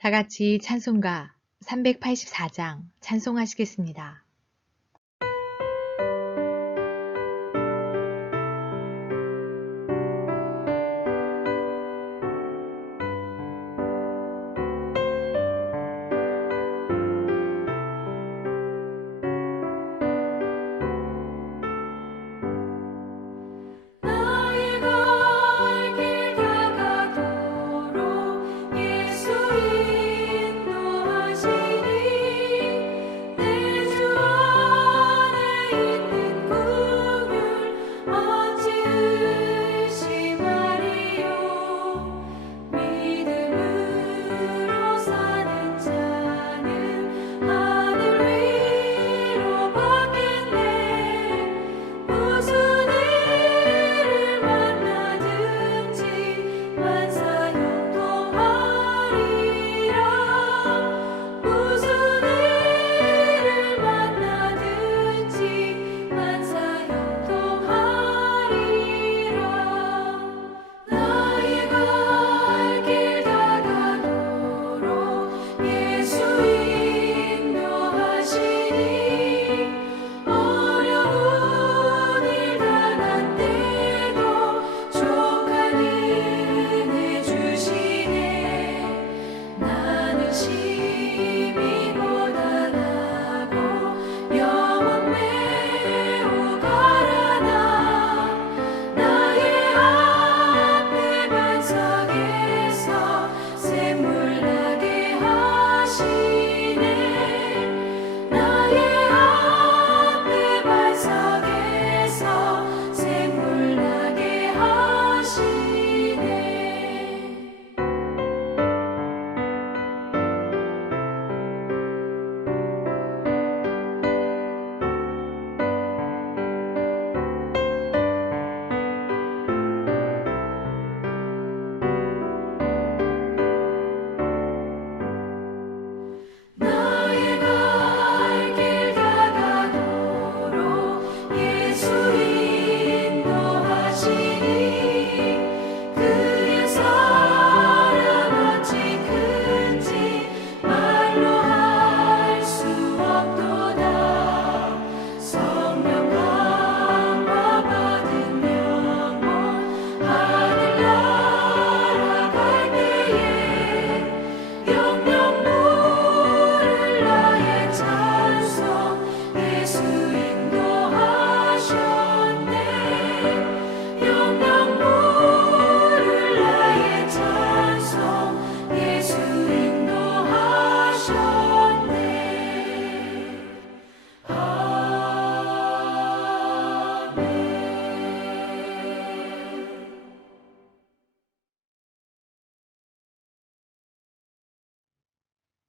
다 같이 찬송가 384장 찬송하시겠습니다.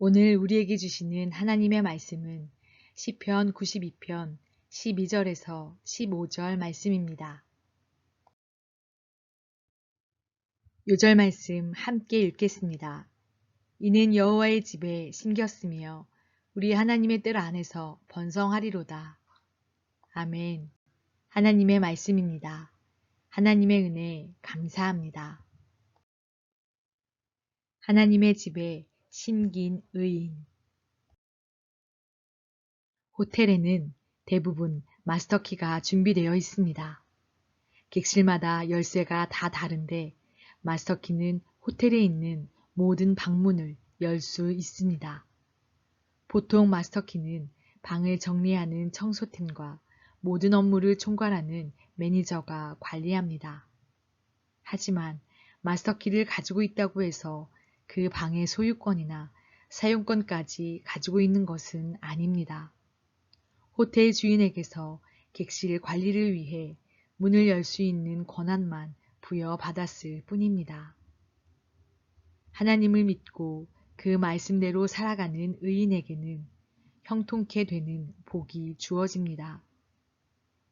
오늘 우리에게 주시는 하나님의 말씀은 시편 92편 12절에서 15절 말씀입니다. 요절 말씀 함께 읽겠습니다. 이는 여호와의 집에 심겼으며 우리 하나님의 뜰 안에서 번성하리로다. 아멘. 하나님의 말씀입니다. 하나님의 은혜 감사합니다. 하나님의 집에 심긴 의인. 호텔에는 대부분 마스터키가 준비되어 있습니다. 객실마다 열쇠가 다 다른데 마스터키는 호텔에 있는 모든 방문을 열 수 있습니다. 보통 마스터키는 방을 정리하는 청소팀과 모든 업무를 총괄하는 매니저가 관리합니다. 하지만 마스터키를 가지고 있다고 해서 그 방의 소유권이나 사용권까지 가지고 있는 것은 아닙니다. 호텔 주인에게서 객실 관리를 위해 문을 열 수 있는 권한만 부여받았을 뿐입니다. 하나님을 믿고 그 말씀대로 살아가는 의인에게는 형통케 되는 복이 주어집니다.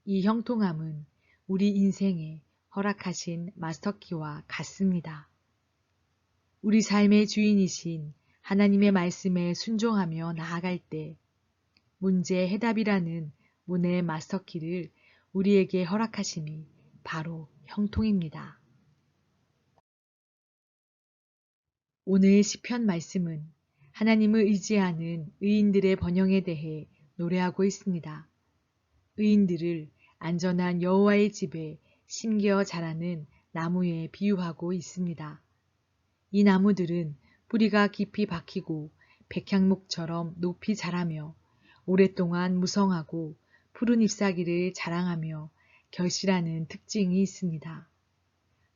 이 형통함은 우리 인생에 허락하신 마스터키와 같습니다. 우리 삶의 주인이신 하나님의 말씀에 순종하며 나아갈 때 문제 해답이라는 문의 마스터키를 우리에게 허락하심이 바로 형통입니다. 오늘 시편 말씀은 하나님을 의지하는 의인들의 번영에 대해 노래하고 있습니다. 의인들을 안전한 여호와의 집에 심겨 자라는 나무에 비유하고 있습니다. 이 나무들은 뿌리가 깊이 박히고 백향목처럼 높이 자라며 오랫동안 무성하고 푸른 잎사귀를 자랑하며 결실하는 특징이 있습니다.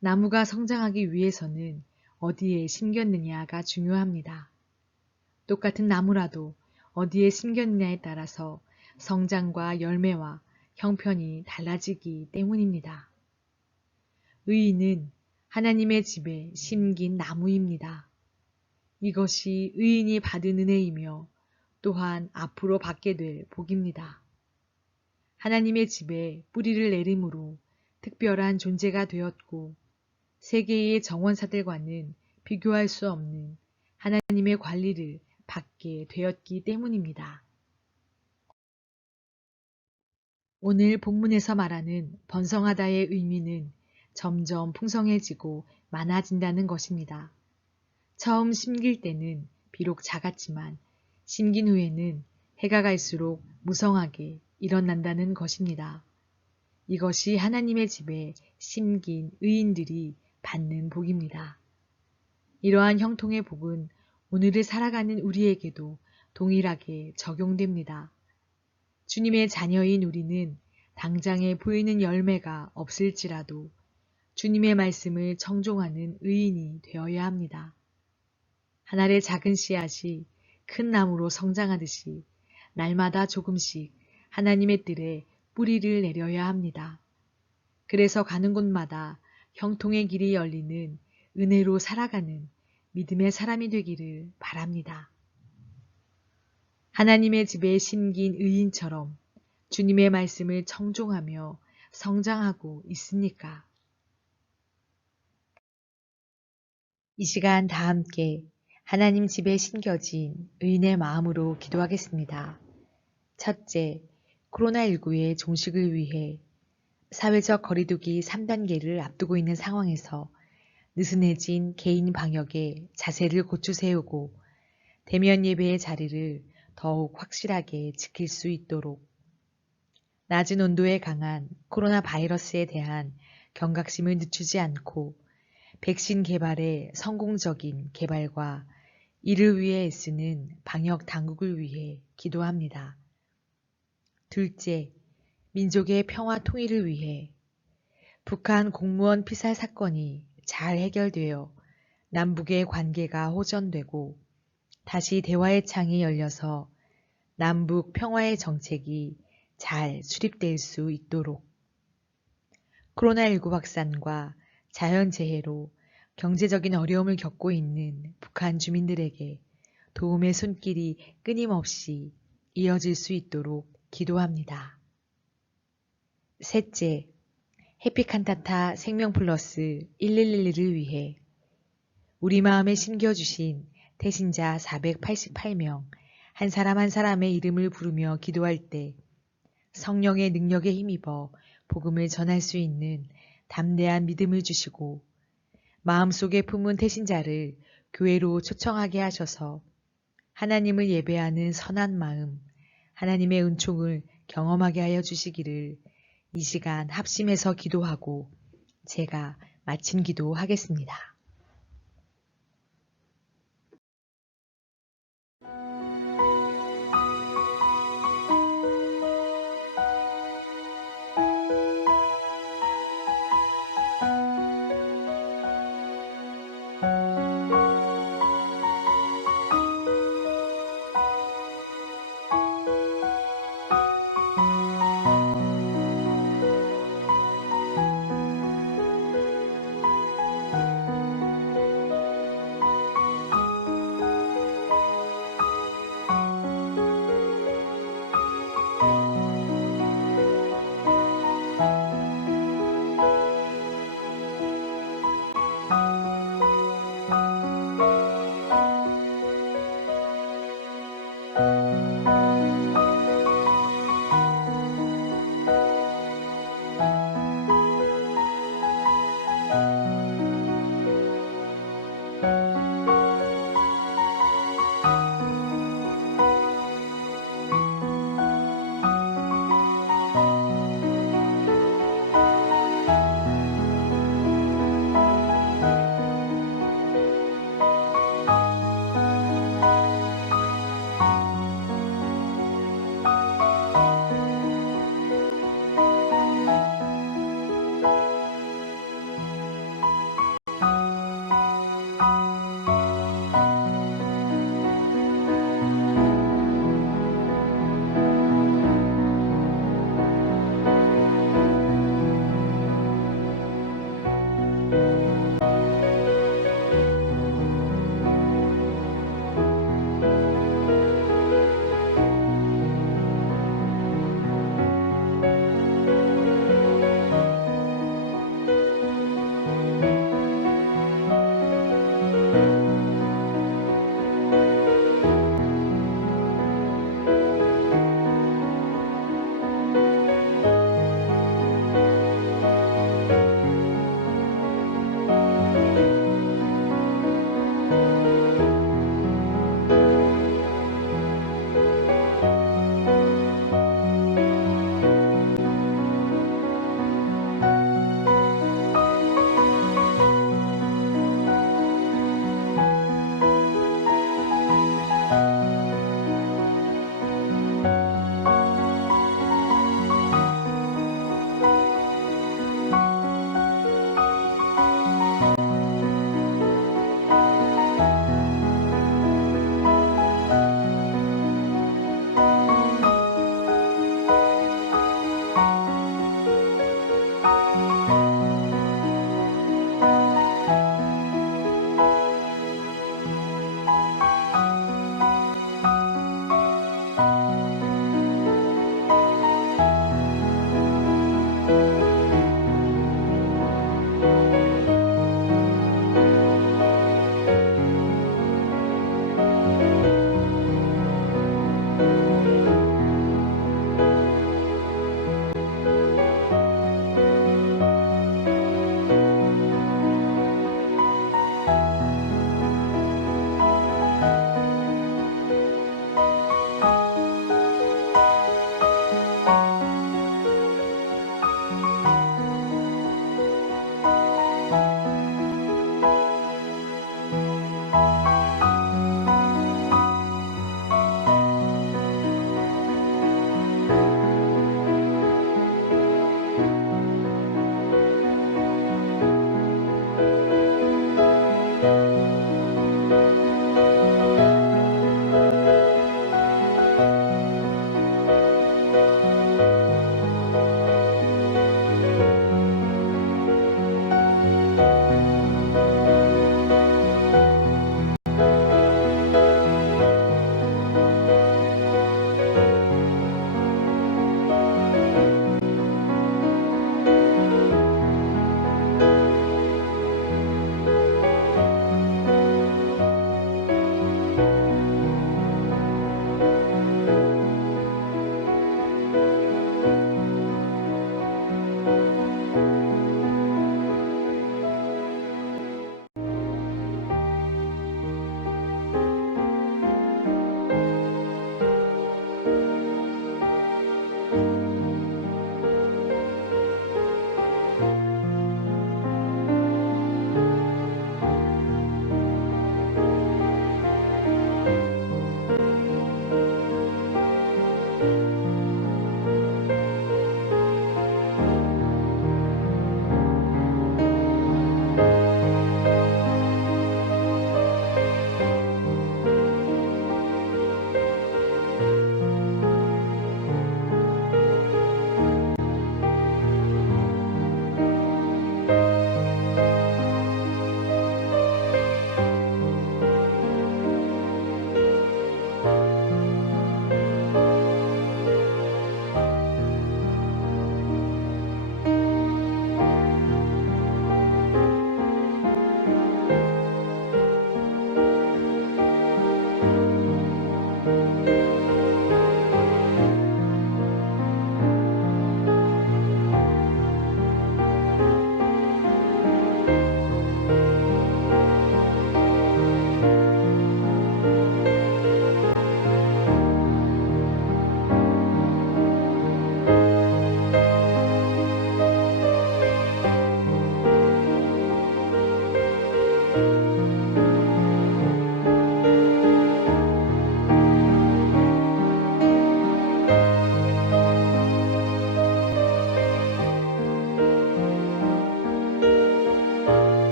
나무가 성장하기 위해서는 어디에 심겼느냐가 중요합니다. 똑같은 나무라도 어디에 심겼느냐에 따라서 성장과 열매와 형편이 달라지기 때문입니다. 의인은 하나님의 집에 심긴 나무입니다. 이것이 의인이 받은 은혜이며 또한 앞으로 받게 될 복입니다. 하나님의 집에 뿌리를 내림으로 특별한 존재가 되었고 세계의 정원사들과는 비교할 수 없는 하나님의 관리를 받게 되었기 때문입니다. 오늘 본문에서 말하는 번성하다의 의미는 점점 풍성해지고 많아진다는 것입니다. 처음 심길 때는 비록 작았지만 심긴 후에는 해가 갈수록 무성하게 일어난다는 것입니다. 이것이 하나님의 집에 심긴 의인들이 받는 복입니다. 이러한 형통의 복은 오늘을 살아가는 우리에게도 동일하게 적용됩니다. 주님의 자녀인 우리는 당장에 보이는 열매가 없을지라도 주님의 말씀을 청종하는 의인이 되어야 합니다. 한 알의 작은 씨앗이 큰 나무로 성장하듯이 날마다 조금씩 하나님의 뜰에 뿌리를 내려야 합니다. 그래서 가는 곳마다 형통의 길이 열리는 은혜로 살아가는 믿음의 사람이 되기를 바랍니다. 하나님의 집에 심긴 의인처럼 주님의 말씀을 청종하며 성장하고 있습니까? 이 시간 다 함께 하나님 집에 심겨진 의인의 마음으로 기도하겠습니다. 첫째, 코로나19의 종식을 위해 사회적 거리두기 3단계를 앞두고 있는 상황에서 느슨해진 개인 방역에 자세를 고추 세우고 대면 예배의 자리를 더욱 확실하게 지킬 수 있도록 낮은 온도에 강한 코로나 바이러스에 대한 경각심을 늦추지 않고 백신 개발의 성공적인 개발과 이를 위해 애쓰는 방역 당국을 위해 기도합니다. 둘째, 민족의 평화 통일을 위해 북한 공무원 피살 사건이 잘 해결되어 남북의 관계가 호전되고 다시 대화의 창이 열려서 남북 평화의 정책이 잘 수립될 수 있도록 코로나19 확산과 자연재해로 경제적인 어려움을 겪고 있는 북한 주민들에게 도움의 손길이 끊임없이 이어질 수 있도록 기도합니다. 셋째, 해피칸타타 생명플러스 1111을 위해 우리 마음에 심겨주신 태신자 488명 한 사람 한 사람의 이름을 부르며 기도할 때 성령의 능력에 힘입어 복음을 전할 수 있는 담대한 믿음을 주시고 마음속에 품은 태신자를 교회로 초청하게 하셔서 하나님을 예배하는 선한 마음, 하나님의 은총을 경험하게 하여 주시기를 이 시간 합심해서 기도하고 제가 마친 기도하겠습니다.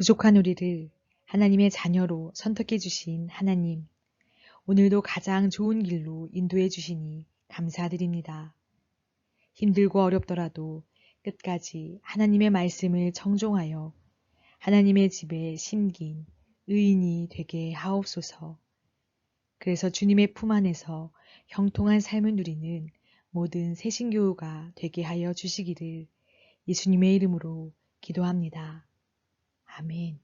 부족한 우리를 하나님의 자녀로 선택해 주신 하나님, 오늘도 가장 좋은 길로 인도해 주시니 감사드립니다. 힘들고 어렵더라도 끝까지 하나님의 말씀을 청종하여 하나님의 집에 심긴 의인이 되게 하옵소서. 그래서 주님의 품 안에서 형통한 삶을 누리는 모든 새신교우가 되게 하여 주시기를 예수님의 이름으로 기도합니다. 아멘.